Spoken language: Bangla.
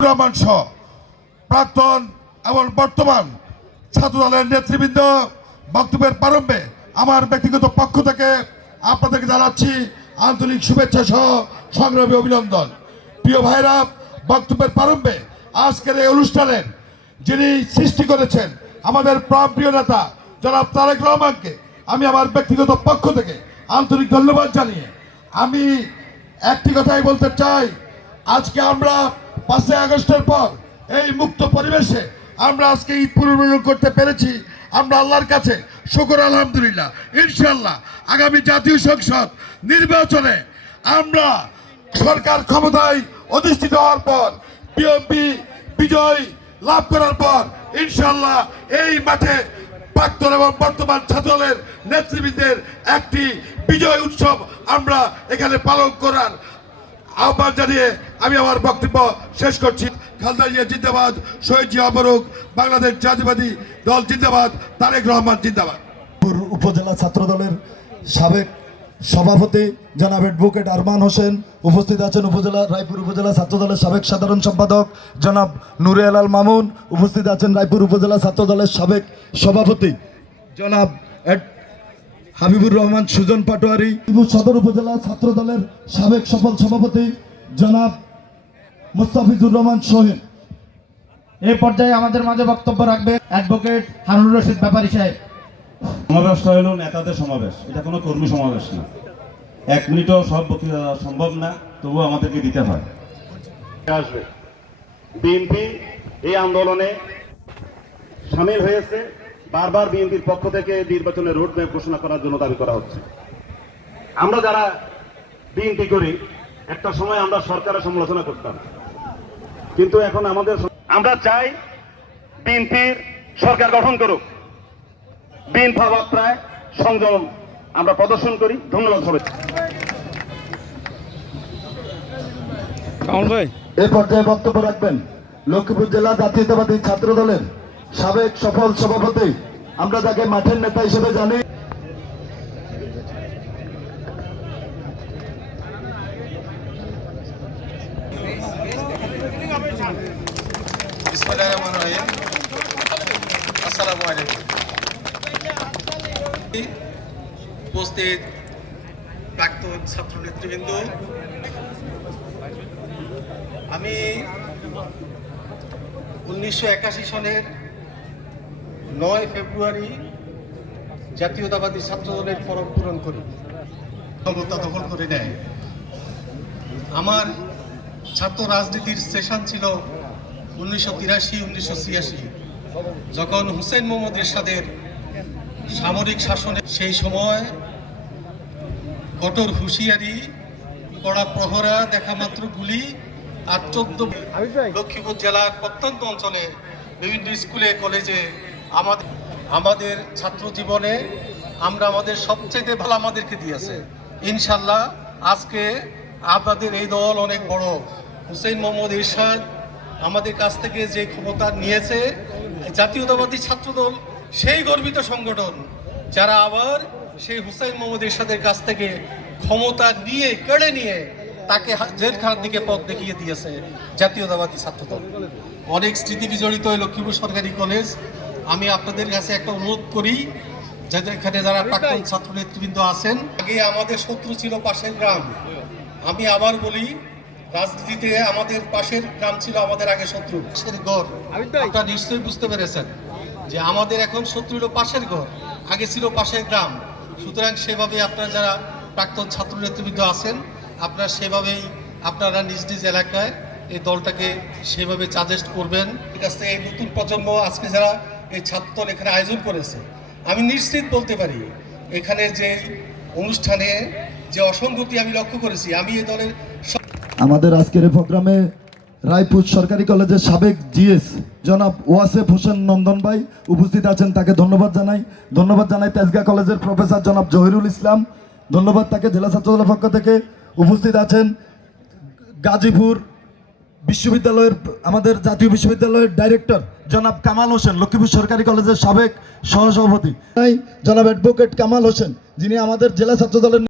রহমান সহ প্রাক্তন এবং বর্তমান ছাত্রদলের নেতৃবৃন্দ বক্তব্যের প্রারম্ভে আমার ব্যক্তিগত পক্ষ থেকে আপনাদেরকে জানাচ্ছি আন্তরিক শুভেচ্ছা সহ সংগ্রামী অভিনন্দন। প্রিয় ভাইরা, বক্তব্যের প্রারম্ভে আজকের এই অনুষ্ঠানের যিনি সৃষ্টি করেছেন আমাদের প্রিয় নেতা জনাব তারেক রহমানকে, আমি আমার ব্যক্তিগত পক্ষ থেকে আন্তরিক ধন্যবাদ জানিয়ে আমি একটি কথাই বলতে চাই। আজকে আমরা পাঁচই আগস্টের পর এই মুক্ত পরিবেশে আমরা আজকে ঈদ পূর্ণ করতে পেরেছি। আমরা আল্লাহর কাছে শুকর, আলহামদুলিল্লাহ। ইনশাল্লাহ আগামী জাতীয় সংসদ নির্বাচনে আমরা সরকার ক্ষমতায় অধিষ্ঠিত হওয়ার পর বিএনপি বিজয় লাভ করার পর ইনশাল্লাহ এই মাঠে প্রাক্তন এবং বর্তমান ছাত্রদলের নেতৃবৃন্দের একটি বিজয় উৎসব আমরা এখানে পালন করার আহ্বান জানিয়ে আমি আমার বক্তব্য শেষ করছি। খালদা জিয়া জিন্দাবাদ, শহীদ জিয়া অবরুক বাংলাদেশ জাতীয়বাদী দল জিন্দাবাদ, তারেক রহমান জিন্দাবাদ। উপজেলা ছাত্র দলের সাবেক সভাপতি জনাব অ্যাডভোকেট আরমান হোসেন, উপস্থিত আছেন উপজেলা, রায়পুর উপজেলা ছাত্র দলের সাবেক সাধারণ সম্পাদক জনাব নুরে আলাল মামুন, উপস্থিত আছেন রায়পুর উপজেলা ছাত্র দলের সাবেক সভাপতি জনাব হাবিবুর রহমান সুজন পাটোয়ারি। সদর উপজেলা ছাত্র দলের সাবেক সফল সভাপতি জনাব মুস্তাফিজুর রহমান সোহেল। এই পর্যায়ে আমাদের মাঝে বক্তব্য রাখবে অ্যাডভোকেট হারুন রশিদ ব্যাপারী সাহেব। সমাবেশটা হলো নেতাদের সমাবেশ। এটা কোনো কর্মী সমাবেশ না। এক মিনিটও সব বক্তৃতা সম্ভব না তবুও আমাদেরকে দিতে হয়। আসবে? বিএনপি এই আন্দোলনে সামিল হয়েছে। বারবার বিএনপির পক্ষ থেকে নির্বাচনের রোড ম্যাপ ঘোষণা করার জন্য দাবি করা হচ্ছে। আমরা যারা বিএনপি করি একটা সময় আমরা সরকারের সমালোচনা করতাম। কিন্তু এখন আমাদের আমরা চাই বিএনপির সরকার গঠন করুক। বিন ভাবাত্রায় সংযম। আমরা প্রদর্শন করি। ধন্যবাদ সবাই এ পর্যায়ে বক্তব্য রাখবেন লক্ষ্মীপুর জেলা জাতীয়তাবাদী ছাত্র দলের সাবেক সফল সভাপতি, আমরা যাকে মাঠের নেতা হিসেবে জানি আসসালামু। উপস্থিত প্রাক্তন ছাত্র নেতৃবৃন্দ, আমি উনিশশো একাশি সনের নয় ফেব্রুয়ারি জাতীয়তাবাদী ছাত্র দলের ফরম পূরণ করি। ক্ষমতা দখল করে নেয়। আমার ছাত্র রাজনীতির সেশন ছিল উনিশশো তিরাশি উনিশশো ছিয়াশি। যখন হুসেন মোহাম্মদ এরশাদের সামরিক শাসনে সেই সময় কঠোর হুঁশিয়ারি কড়া প্রহরা দেখা মাত্র গুলি আর চোদ্দ লক্ষ্মীপুর জেলার প্রত্যন্ত অঞ্চলে বিভিন্ন স্কুলে কলেজে আমাদের আমাদের ছাত্র জীবনে আমরা আমাদের সবচেয়ে ভালো আমাদেরকে দিয়েছে। ইনশাল্লাহ আজকে আপনাদের এই দল অনেক বড়। হুসেন মোহাম্মদ ইরশাদ আমাদের কাছ থেকে যে ক্ষমতা নিয়েছে, জাতীয়তাবাদী ছাত্রদল, সেই গর্বিত সংগঠন, যারা আবার সেই হুসাইন মোহাম্মদ এরশাদের কাছ থেকে ক্ষমতা নিয়ে, কেড়ে নিয়ে তাকে জেলখানার দিকে পথ দেখিয়ে দিয়েছে জাতীয়তাবাদী ছাত্রদল। অনেক স্মৃতি বিজড়িত লক্ষ্মীপুর সরকারি কলেজ আমি আপনাদের কাছে একটা অনুরোধ করি যাদের এখানে যারা প্রাক্তন ছাত্র নেতৃবৃন্দ আছেন। আগে আমাদের শত্রু ছিল পাশের গ্রাম। আমি আবার বলি রাজনীতিতে আমাদের পাশের গ্রাম ছিল আমাদের আগে শত্রু পাশের গড় আপনারা নিশ্চয়ই বুঝতে পেরেছেন যে আমাদের এখন শত্রু হলো পাশের ঘর আগে ছিল পাশের গ্রাম। সুতরাং সেভাবে আপনারা যারা প্রাক্তন ছাত্র নেতৃবৃন্দ আছেন আপনারা সেভাবেই আপনারা নিজ নিজ এলাকায় এই দলটাকে সেভাবে সাজেস্ট করবেন। ঠিক আছে এই নতুন প্রজন্ম আজকে যারা এই ছাত্রদল এখানে আয়োজন করেছে। আমি নিশ্চিত বলতে পারি, এখানে যে অনুষ্ঠানে যে অসঙ্গতি আমি লক্ষ্য করেছি, আমি এই দলের আমাদের আজকের এই প্রোগ্রামে রায়পুর সরকারি কলেজের সাবেক জিএস জনাব ওয়াসেফ হোসেন নন্দন ভাই উপস্থিত আছেন, তাকে ধন্যবাদ জানাই। ধন্যবাদ জানাই তেজগা কলেজের প্রফেসর জনাব জহিরুল ইসলাম। ধন্যবাদ তাকে জেলা ছাত্রদলের পক্ষ থেকে উপস্থিত আছেন গাজীপুর বিশ্ববিদ্যালয়ের, আমাদের জাতীয় বিশ্ববিদ্যালয়ের ডাইরেক্টর জনাব কামাল হোসেন, লক্ষ্মীপুর সরকারি কলেজের সাবেক সহসভাপতি। জনাব অ্যাডভোকেট কামাল হোসেন, যিনি আমাদের জেলা ছাত্রদলের